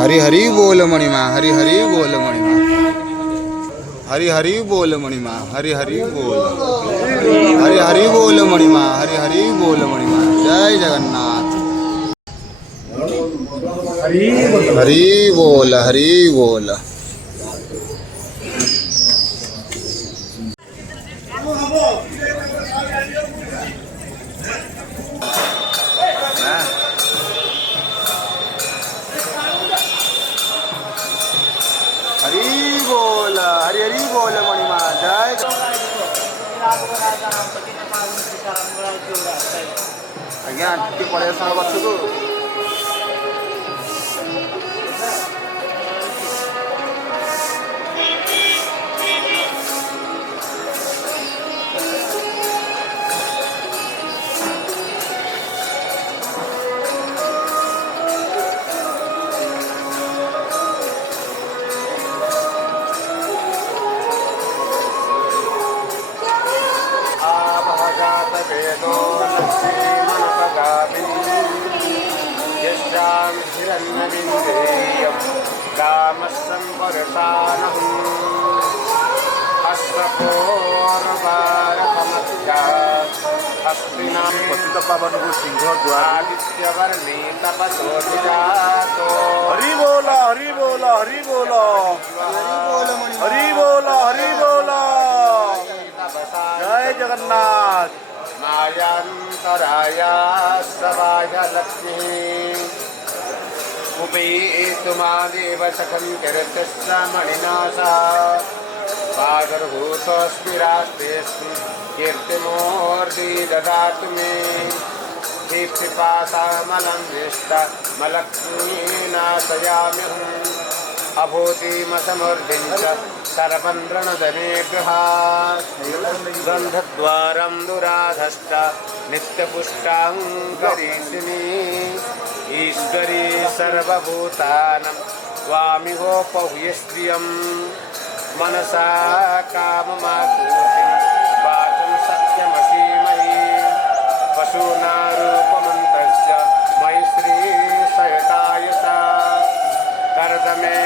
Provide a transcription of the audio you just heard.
हरि हरि बोल मणिमा, हरि हरि बोल मणिमा, हरि हरि बोल मणिमा, हरि हरि बोल, हरि हरि बोल मणिमा, हरि हरि बोल मणिमा। जय जगन्नाथ। हरि बोल, हरि बोल। हरि बोल, हरि हरि बोल मणिमा। जय आज्ञा टी पलैसन पछकू। वेदो यस्यां हिरण्यविन्देयं कामस्सम्परसानहम् अश्वकोर्वारकमत्यात् अस्मिनां पतितपावनको सिंह द्वारादित्यवर्णे तपसोऽधिजातो। हरि बोल, हरि बोल, हरि बोल, हरि बोल, हरि बोल। जय जगन्नाथ। मायान्तराया सवाय लक्ष्मी उपेतुमादेव सखं कीर्तिश्च मणिना सह सागरभूतोऽस्मि रास्तेऽस्मि कीर्तिमूर्ति ददातु मे। दीप्तिपाशामलं दृष्टा मलक्ष्मीनाशयाम्यहम् अभूतिमसमूर्तिं च सर्वं रणधनेभ्यः। गन्धद्वारं दुराधश्च नित्यपुष्टां करीषिणी ईश्वरी सर्वभूतानां त्वामिहोपहूय श्रियं मनसा काममाकुतिं वाचं सत्यमसीमहि पशूनारूपमन्तस्य मयि श्रीसहिताय च कर्दमे।